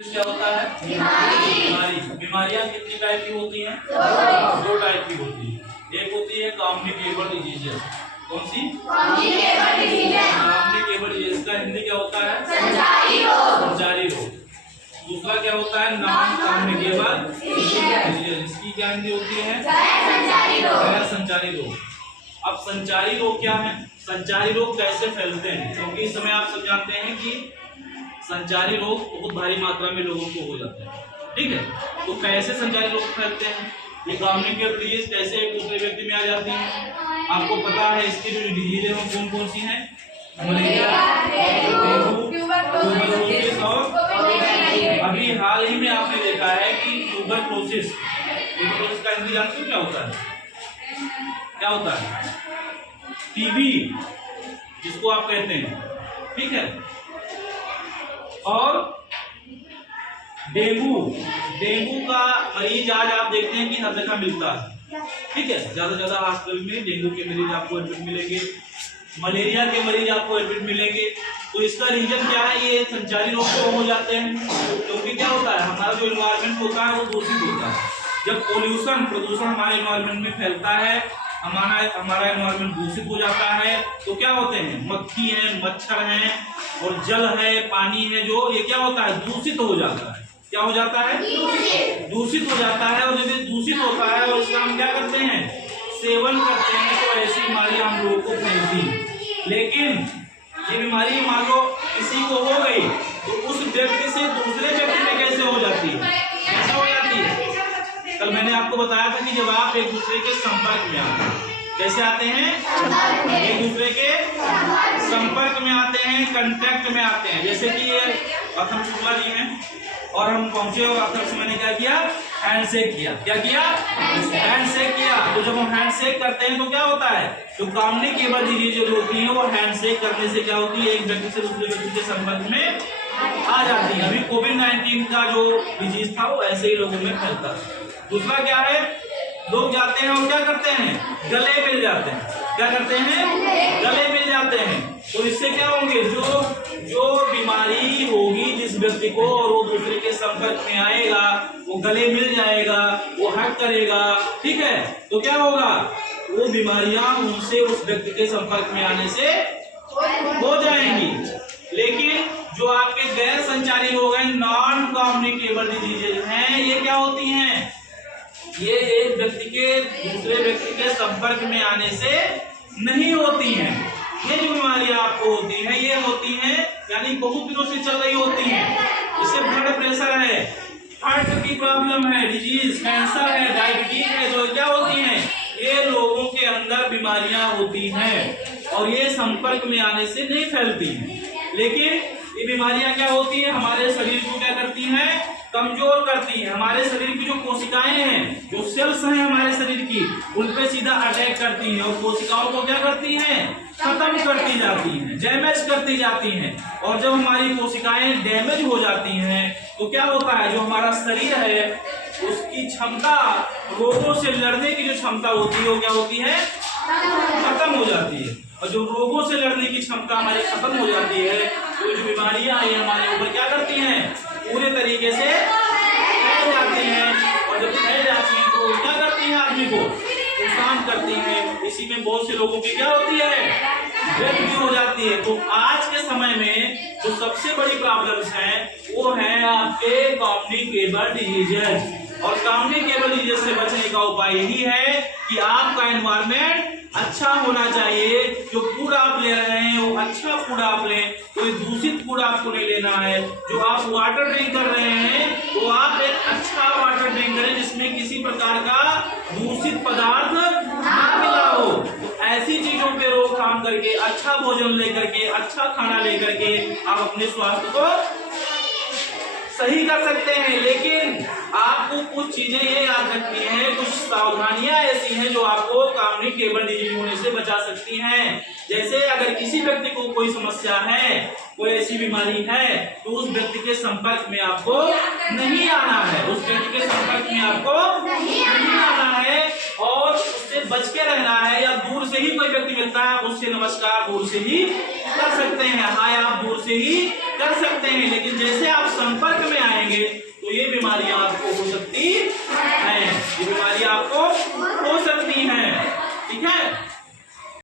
क्या होता है? बीमारी। बीमारियां कितनी टाइप की होती हैं? दो टाइप की होती है। एक होती है कम्युनिकेबल डिजीजेस। कौन सी? कम्युनिकेबल डिजीज का हिंदी क्या होता है? संचारी रोग। दूसरा क्या होता है? Non communicable disease. इसकी क्या हिंदी होती है? गैर संचारी रोग। अब संचारी रोग क्या है? संचारी रोग कैसे फैलते हैं? क्योंकि इस समय आप सब जानते हैं कि संचारी रोग बहुत भारी मात्रा में लोगों को हो जाते हैं। ठीक है, तो कैसे संचारी रोग फैलते हैं? ये कम्युनिकेबल डिजीज कैसे एक दूसरे व्यक्ति में आ जाती है? आपको पता है इसकी जो डिजीज है वो कौन कौन सी हैं? मलेरिया, डेंगू, ट्यूबरकुलोसिस और अभी हाल ही में आपने देखा है कि ट्यूबरकुलोसिस का हिंदी जानते हो क्या होता है? क्या होता है? टीबी जिसको आप कहते हैं। ठीक है, और डेंगू का मरीज आज आप देखते हैं कि हर जगह मिलता है। ठीक है, ज्यादा से ज्यादा हॉस्पिटल में डेंगू के मरीज आपको एडमिट मिलेंगे, मलेरिया के मरीज आपको एडमिट मिलेंगे। तो इसका रीजन क्या है? ये संचारी रोग क्यों हो जाते हैं? क्योंकि क्या होता है, हमारा जो एनवायरनमेंट होता है वो दूषित होता है। जब प्रदूषण हमारे एनवायरनमेंट में फैलता है, हमारा एनवायरनमेंट दूषित हो जाता है, तो क्या होते हैं? मक्खी है, मच्छर है और जल है, पानी है, जो ये क्या होता है? दूषित हो जाता है। क्या हो जाता है? दूषित हो जाता है। और जब ये दूषित होता है और इसका हम क्या करते हैं? सेवन करते हैं, तो ऐसी बीमारी हम लोगों को फैलती है। लेकिन ये बीमारी मान लो किसी को हो गई तो उस व्यक्ति से दूसरे व्यक्ति में कैसे हो जाती है? कैसे हो जाती है? कल मैंने आपको बताया था कि जब आप एक दूसरे के संपर्क में आते हैं, कैसे आते हैं? एक दूसरे के संपर्क में आते हैं, कांटेक्ट में आते हैं। जैसे कि ये अथम शुक्ला जी हैं और हम पहुंचे और अथम से मैंने क्या किया? हैंडशेक किया। क्या किया? हैंडशेक किया। तो जब हम हैंडशेक करते हैं तो क्या होता है? तो कम्युनिकेबल डिजीज जो होती है वो हैंडशेक करने से क्या होती है? एक व्यक्ति से दूसरे व्यक्ति के संपर्क में आ जाती है। अभी कोविड-19 का जो डिजीज था वो ऐसे ही लोगों में फैलता है। दूसरा क्या है? लोग जाते हैं और क्या करते हैं? गले मिल जाते हैं। क्या करते हैं? गले मिल जाते हैं। तो इससे क्या होंगे? जो बीमारी होगी जिस व्यक्ति को और वो दूसरे के संपर्क में आएगा, वो गले मिल जाएगा, वो हग करेगा। ठीक है, तो क्या होगा? वो बीमारियां उनसे उस व्यक्ति के संपर्क में आने से हो जाएंगी। लेकिन जो आपके गैर संचारी रोग हैं, नॉन कम्युनिकेबल डिजीजेज हैं, ये क्या होती हैं? ये एक व्यक्ति के दूसरे व्यक्ति के संपर्क में आने से नहीं होती हैं। ये जो बीमारियां आपको होती हैं, ये होती हैं यानी बहुत दिनों से चल रही होती हैं। जैसे ब्लड प्रेशर है, हार्ट की प्रॉब्लम है, डिजीज, कैंसर है, डायबिटीज है, जो क्या होती हैं? ये लोगों के अंदर बीमारियां होती हैं और ये संपर्क में आने से नहीं फैलती हैं। लेकिन ये बीमारियां क्या होती हैं? हमारे शरीर को क्या करती हैं? कमजोर करती है। हमारे शरीर की जो कोशिकाएं हैं, जो सेल्स हैं हमारे शरीर की, उन पे सीधा अटैक करती हैं और कोशिकाओं को क्या करती हैं? खत्म करती जाती हैं, डैमेज करती जाती हैं। और जब हमारी कोशिकाएं डैमेज हो जाती हैं तो क्या होता है? जो हमारा शरीर है उसकी क्षमता, रोगों से लड़ने की जो क्षमता होती है वो क्या होती है? खत्म हो जाती है। और जो रोगों से लड़ने की क्षमता हमारी खत्म हो जाती है तो जो बीमारियां हैं हमारे ऊपर क्या करती हैं? पूरे तरीके से फैल जाती हैं। और जब फैल जाती हैं तो क्या करती हैं? आदमी को नुकसान करती हैं। इसी में बहुत से लोगों की क्या होती है? डेथ भी हो जाती है। तो आज के समय में जो सबसे बड़ी प्रॉब्लम्स हैं वो है आपके कम्युनिकेबल डिजीजेज। और कम्युनिकेबल डिजीज से बचने का उपाय यही है कि आपका एनवायरनमेंट अच्छा होना चाहिए। जो फूड आप ले रहे हैं वो अच्छा फूड आप लें, कोई दूषित फूड आपको नहीं लेना है। जो आप वाटर ड्रिंक कर रहे हैं वो आप एक अच्छा वाटर ड्रिंक करें जिसमें किसी प्रकार का दूषित पदार्थ ना मिला हो। तो ऐसी चीजों पे रोकथाम करके, अच्छा भोजन लेकर के, अच्छा खाना लेकर के आप अपने स्वास्थ्य को सही कर सकते हैं। लेकिन आपको कुछ चीजें ये याद रखनी है, कुछ सावधानियां ऐसी हैं जो आपको कम्युनिकेबल डिजीज होने से बचा सकती हैं। जैसे अगर किसी व्यक्ति को कोई समस्या है, कोई ऐसी बीमारी है, तो उस व्यक्ति के संपर्क में आपको नहीं आना है। उस व्यक्ति के संपर्क में आपको नहीं आना है और उससे बच के रहना है। या दूर से ही कोई व्यक्ति मिलता है, उससे नमस्कार दूर से ही कर सकते हैं, हाय आप दूर से ही कर सकते हैं, लेकिन जैसे आप संपर्क में आएंगे तो ये बीमारियां आपको हो सकती है, ये बीमारियां आपको